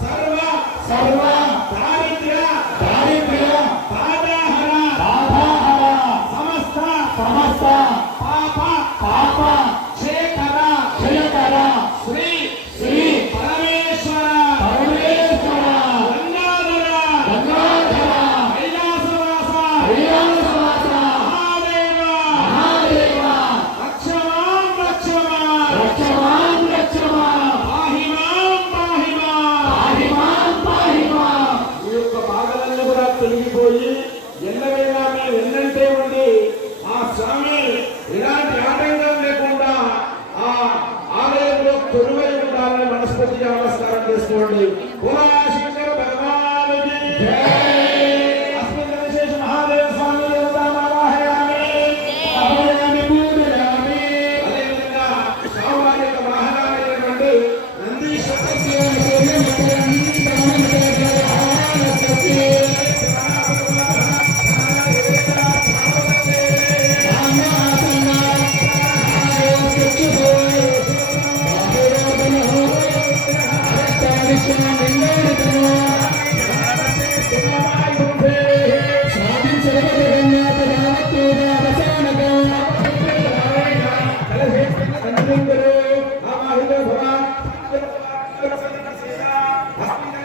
సర్వ సర్వ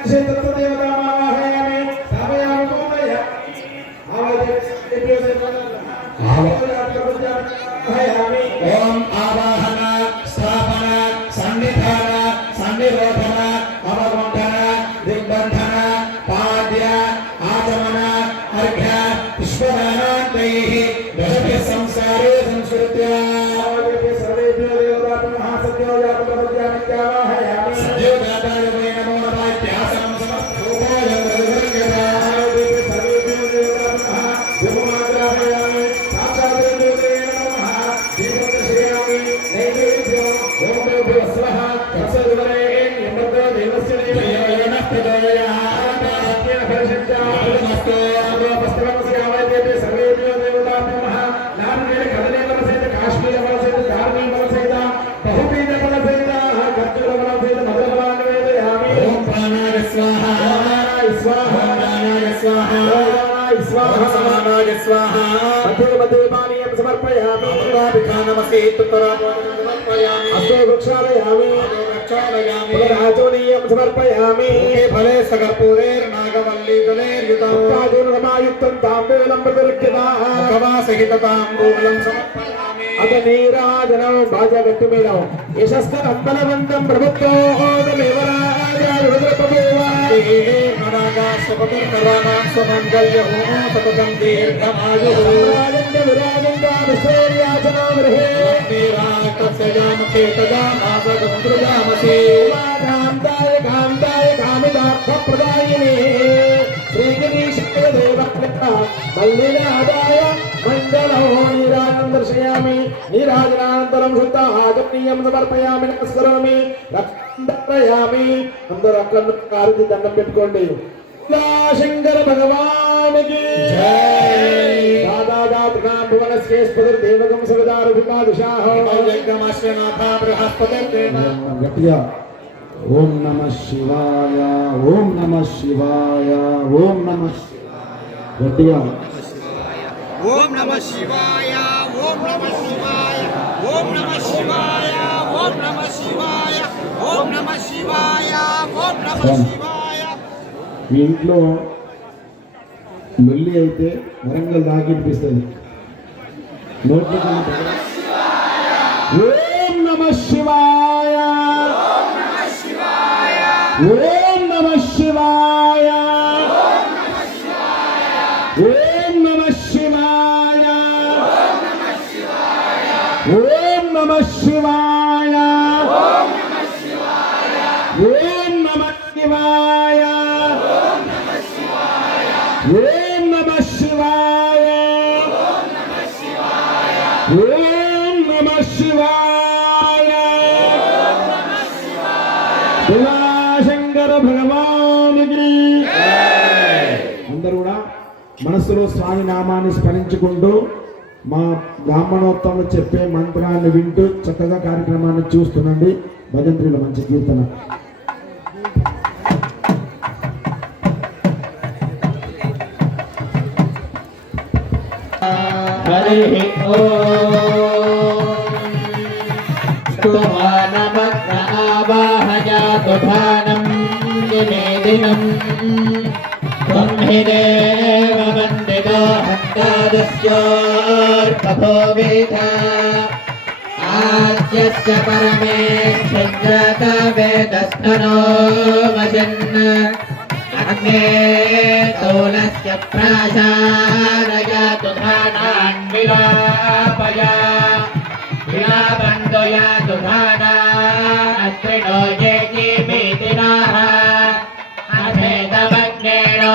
ఓం देवदेवानीयं समर्पयामि नमसेतुतरम् अस्य वृक्षालयामि पुनराचोनीयं समर्पयामि फले सकर्पूरेर्नागवल्लीदलेर्युतमायुक्तं ताम्बूलं प्रदुर्क्यताः कवासहित ताम्बूलं समर्पयामि अत नीराजनौ भाजगट्टुमेलौ यशस्करं बलवन्तं प्रभुत्वोः సతతం దీర్ఘమాయు కాంతాయ కాంతాయ కామితార్థప్రదాయినే మల్లినాదాయ మంగళం నీరాజనం దర్శయామి నీరాజనానంతరం శుద్ధ ఆగమనీయం సమర్పయామి నమస్కరోమి రక్షయామి అందరూ అక్కడ కారుది దండం పెట్టుకోండి శంకర భగవానికి దేవగం గట్టిగా ఓం నమ శివాయ ఓం నమ శివాయ ఓం నమ గట్టిగా ఓం నమ శివాయ ఓం నమ శివాయ ఓం నమ శివాయ ఓం నమ శివాయ ఓం నమ శివాయ ఓం నమ శివాయ మీ ఇంట్లో లొల్లి అయితే వరంగల్ దాకి వినిపిస్తుంది. నోట్లో ఓం నమ శివాయ. ఓం నమ శివాయ. ఓం నమ శివాయ. ఓం నమ శివాయ. ఓం శివాయ. ఓం నమ శివాయ. శివాశంకర భగవానికి అందరూ కూడా మనసులో స్వామి నామాన్ని స్మరించుకుంటూ మా బ్రాహ్మణోత్సవంలో చెప్పే మంత్రాన్ని వింటూ చక్కగా కార్యక్రమాన్ని చూస్తుండండి. భజంత్రిలో మంచి కీర్తన. हरिः स्तुवानमग्न आवाहयातुधानम् निवेदिनम् त्वं हि देव वन्दितो हन्तादस्योर्कभो वेद आद्यस्य परमेश्वरजात वेदस्तनो वजन् अग्ने तोलस्य प्राशारयातु धानान् विलापय विलापन्तो यातु धाना अत्रिणो ये जीवितिनाः अभेदमग्नेणो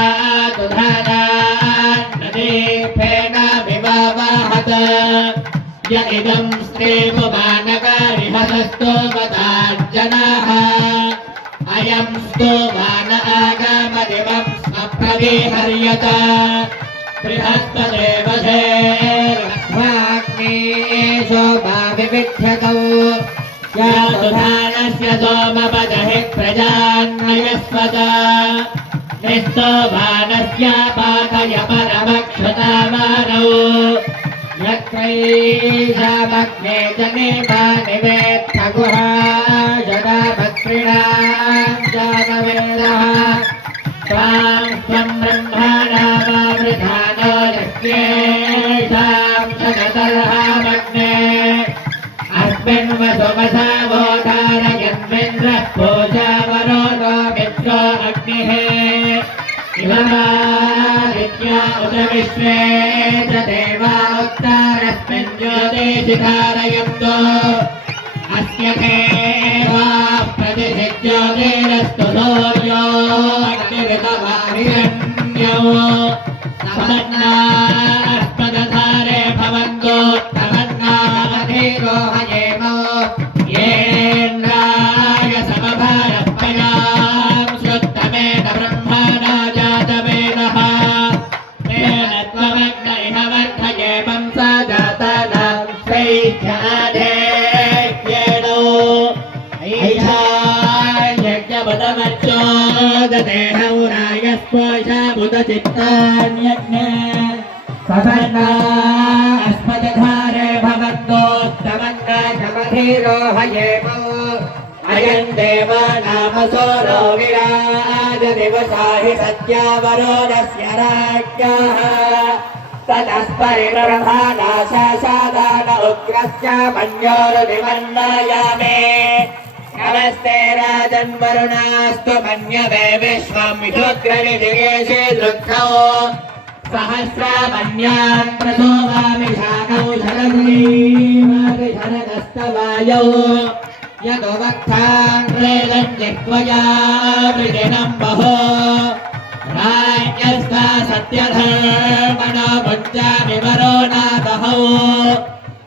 आगामदिमप्पदे हर्यत बृहस्पदेवधेर्वाग्नेशो भाविविध्यतौ या सुधानस्य सोमपदहि निस्तो परमक्षतामानौ यत्रैषामग्ने जने जदा भक्त्रिणा ధారయంతో అస్యథేవా ప్రతిశిజ్యోతిరస్తు సూర్యో అగ్నిరితమానిరణ్యో సమన్నా ऐच्छादेहौरायस्पोषामुदचित्तान्यज्ञ ससन्ना अस्मदधारे भवन्तोत्तमन्नाशमधीरोहयेमो अयम् देव नाम सोरो विराजदिवसा हि सत्यावरोधस्य राज्ञः ततस्परिब्रह्मानाशासादान उग्रस्य मन्योरुविमन्नायामे नमस्ते राजन् वरुणास्तु मन्यवे विश्वं विशुग्रविदिगेशे दृक्षौ सहस्रामन्यान् प्रसोवामि शाकौ शरग्रीवादि शरदस्तवायौ यतो वक्तान् प्रेदन् जिह्वया वृजनम् बहो राज्यस्था सत्यधर्मणो भुञ्जामि वरो नादहौ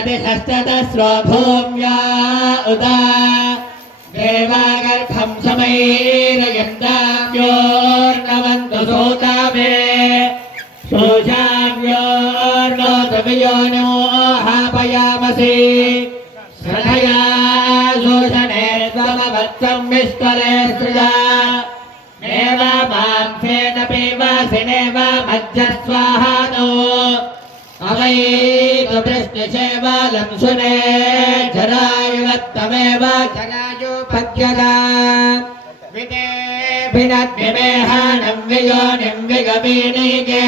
चतस्रोरिव प्रतिशश्चतस्रो भूम्या उदा देवागर्भं समैरयन्ताभ्योर्नवन्तु सूतामे शोषाभ्योर्नोतवियोनो हापयामसि अवैतु वृष्टिसेवालं सुने जरायुवत्तमेव जरायुपद्यता विदेभिनद्विमेहानं वियोनिं विगवीनिके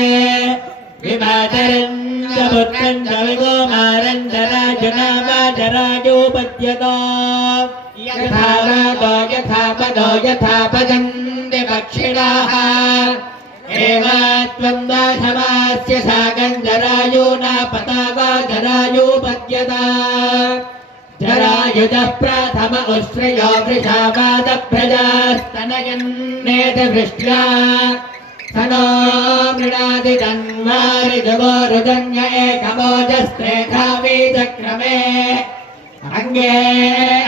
विमातरञ्च च विगोमारञ्च राजुनाम जरायुपद्यता यथा रातो यथा पदो यथा पदन्ति पक्षिणाः एवात्वन्दशमास्य साकम् न पता वा जरायोपद्यता जरायुजः प्रथम उश्रयो वृषावादप्रजास्तनयन्नेतवृष्ट्या। स नो मृणादितन्वारिजगोरुजन्य एकमोजस्त्रेधावे चक्रमे अङ्गे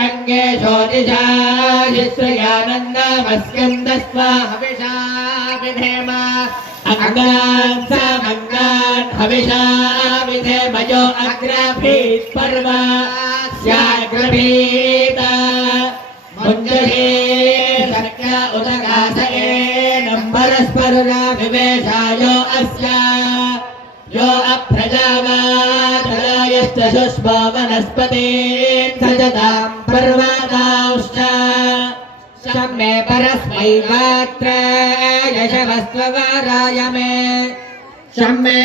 अङ्गे शोदिशाश्रयानन्दमस्यन्दस्वा हविषा विधेमा। अङ्गान् समङ्गान् हविषा विधेमयो अग्रभीत् पर्व स्याग्रभीत मुञ्जहे शक्य उदगासये नम्बरस्परुणा विवेशायो अस्य यो अभ्रजावाचलायश्च शुष्मो वनस्पतीन् सजतां पर्वतांश्च आकाशं मे परस्मै वात्र यशवस्त्ववराय मे शम्मे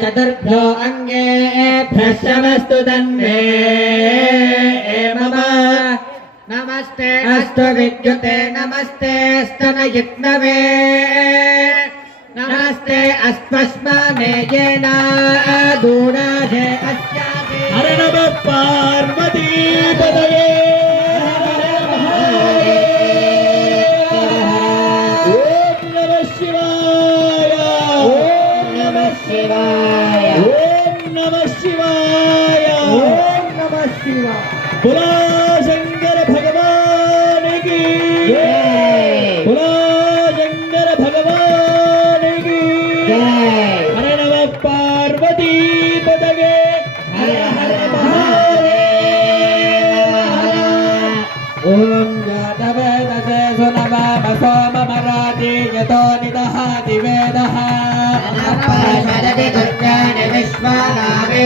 चतुर्भ्यो अङ्गेभ्यश्चमस्तु तन्मे मम नमस्ते अस्तु विद्युते नमस्ते स्तनयज्ञवे नमस्ते अस्त्वस्माने येन दूराधे अस्यादे हर नमः पार्वती पदये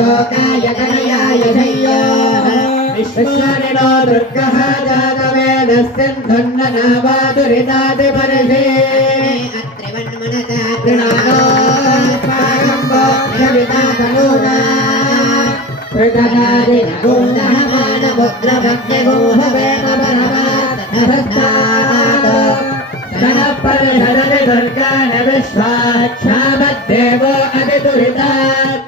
लोकाय तनयाय धैया विश्वनिनो दुर्गः जातवेदस्यन्धन्ननावादुरितादिपरिषे अत्रिवन्मनता कृणालो ृतगादिनगोदहमानपुत्रभक्तिगोहवेम विश्वाक्षामद्देवो अतिदुरिता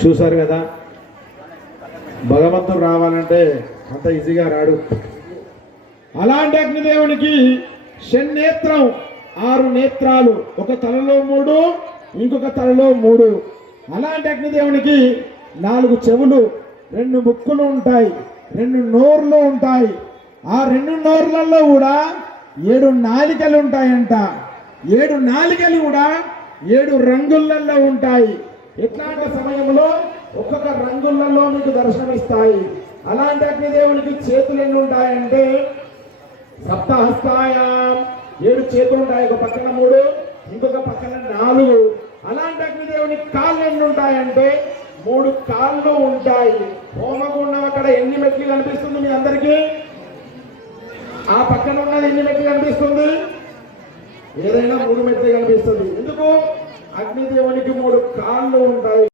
చూశారు కదా భగవంతుడు రావాలంటే అంత ఈజీగా రాడు. అలాంటి అగ్నిదేవునికి షణ్నేత్రం ఆరు నేత్రాలు ఒక తలలో మూడు ఇంకొక తలలో మూడు. అలాంటి అగ్నిదేవునికి నాలుగు చెవులు రెండు ముక్కులు ఉంటాయి రెండు నోర్లు ఉంటాయి. ఆ రెండు నోర్లలో కూడా ఏడు నాలికలు ఉంటాయంట. ఏడు నాలికలు కూడా ఏడు రంగులలో ఉంటాయి. ఇట్లాంటి సమయంలో ఒక్కొక్క మీకు దర్శనమిస్తాయి. అలాంటి అగ్నిదేవునికి చేతులు ఎన్ని ఉంటాయంటే? సప్తహస్తాయాం. ఏడు చేతులు ఉంటాయి. ఒక పక్కన మూడు ఇంకొక పక్కన నాలుగు. అలాంటి అగ్నిదేవునికి కాళ్ళు ఎన్ని ఉంటాయంటే? మూడు కాళ్ళు ఉంటాయి. హోమగుండం అక్కడ ఎన్ని మెట్లు కనిపిస్తుంది మీ అందరికీ? ఆ పక్కన ఉన్నది ఎన్ని మెట్లు కనిపిస్తుంది? ఏదైనా మూడు మెట్లు కనిపిస్తుంది. ఎందుకు? అగ్నిదేవునికి మూడు కాళ్ళు ఉంటాయి.